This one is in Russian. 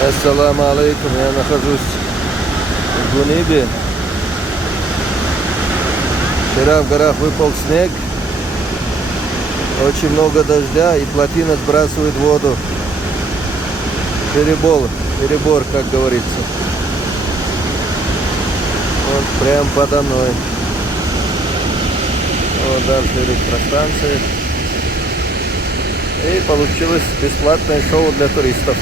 Ассаламу алейкум, я нахожусь в Гунибе. Вчера в горах выпал снег, очень много дождя, и плотина сбрасывает воду. Перебор, как говорится. Вот прям подо мной. Вот дальше электростанция. И получилось бесплатное шоу для туристов.